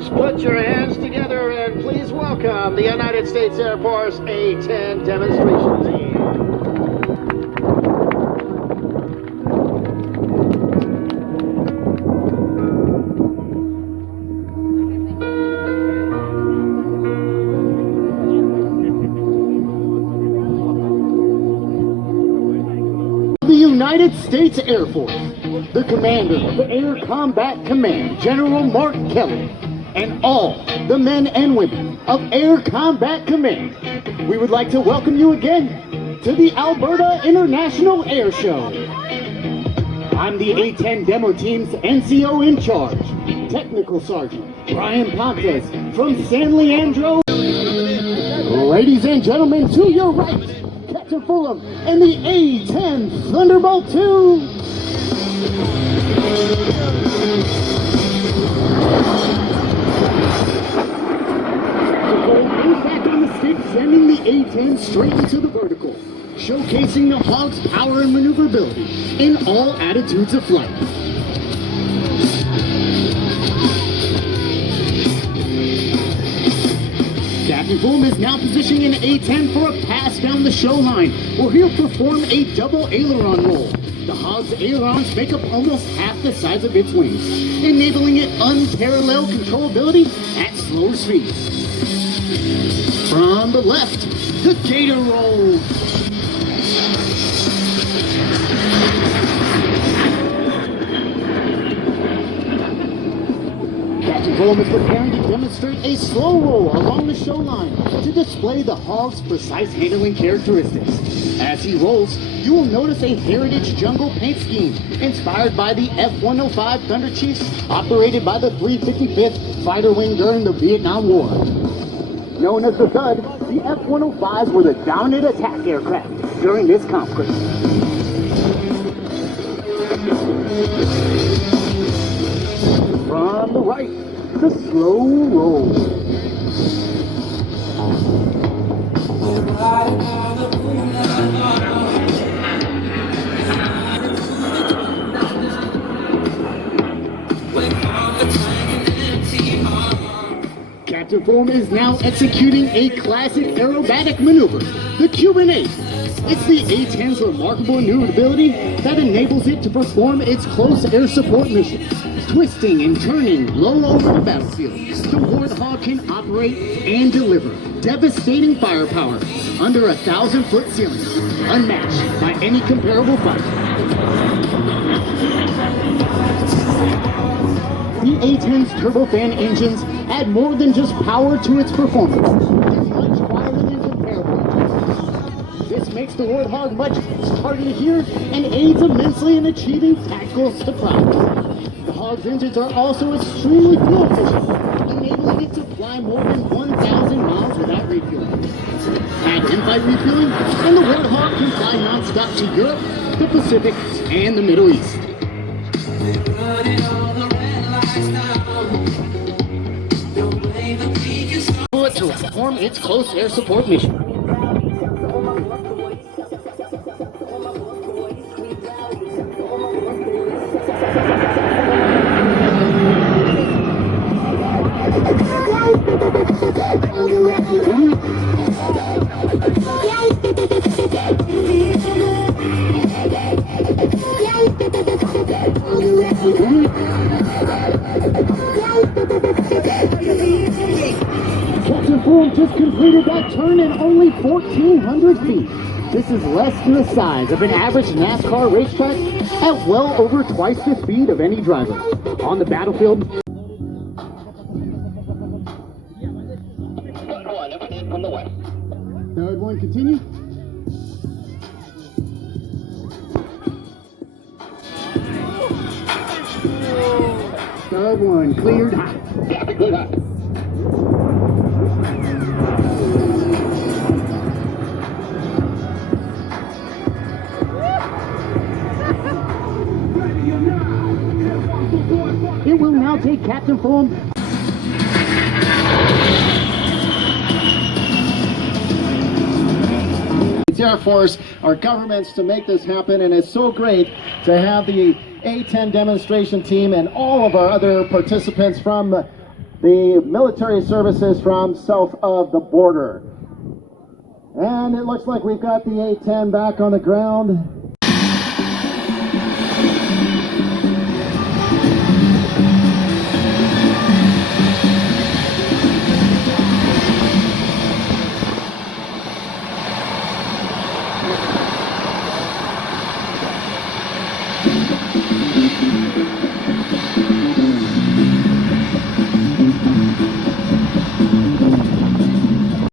Folks, put your hands together and please welcome the United States Air Force A-10 demonstration team. The United States Air Force, the commander of the Air Combat Command, General Mark Kelly, and all the men and women of Air Combat Command, we would like to welcome you again to the Alberta International Air Show. I'm the A-10 Demo Team's NCO in charge, Technical Sergeant Brian Pontes from San Leandro. Ladies and gentlemen, to your right, Captain Fulham and the A-10 Thunderbolt II. Back on the stick, sending the A-10 straight into the vertical, showcasing the Hawk's power and maneuverability in all attitudes of flight. Captain Fulham is now positioning an A-10 for a pass down the show line, where he'll perform a double aileron roll. The Hawk's ailerons make up almost half the size of its wings, enabling it unparalleled controllability at slower speeds. From the left, the Gator Roll. Captain Fulham is preparing to demonstrate a slow roll along the show line to display the Hog's precise handling characteristics. As he rolls, you will notice a heritage jungle paint scheme inspired by the F-105 Thunder Chiefs operated by the 355th Fighter Wing during the Vietnam War. Known as the Thud, the F-105s were the dominant attack aircraft during this conflict. From the right, the slow roll. Captain Fulham is now executing a classic aerobatic maneuver, the Cuban Ace. It's the A-10's remarkable maneuverability that enables it to perform its close air support missions. Twisting and turning low over the battlefield, the Warthog can operate and deliver devastating firepower under a 1,000-foot ceiling, unmatched by any comparable fighter. The A-10's turbofan engines add more than just power to its performance. It's much quieter than comparable. This makes the Warthog much harder to hear and aids immensely in achieving tactical surprise. The Hog's engines are also extremely fuel efficient, enabling it to fly more than 1,000 miles without refueling. Add in-flight refueling, and the Warthog can fly non-stop to Europe, the Pacific, and the Middle East. To perform its close air support mission. Captain Fulham just completed that turn in only 1,400 feet. This is less than the size of an average NASCAR racetrack at well over twice the speed of any driver. On the battlefield, from the west. Third one, continue. Third one, cleared high. Yeah, cleared high. It will now take Captain Fulham. Air Force, our governments to make this happen, and it's so great to have the A-10 demonstration team and all of our other participants from the military services from south of the border. And it looks like we've got the A-10 back on the ground.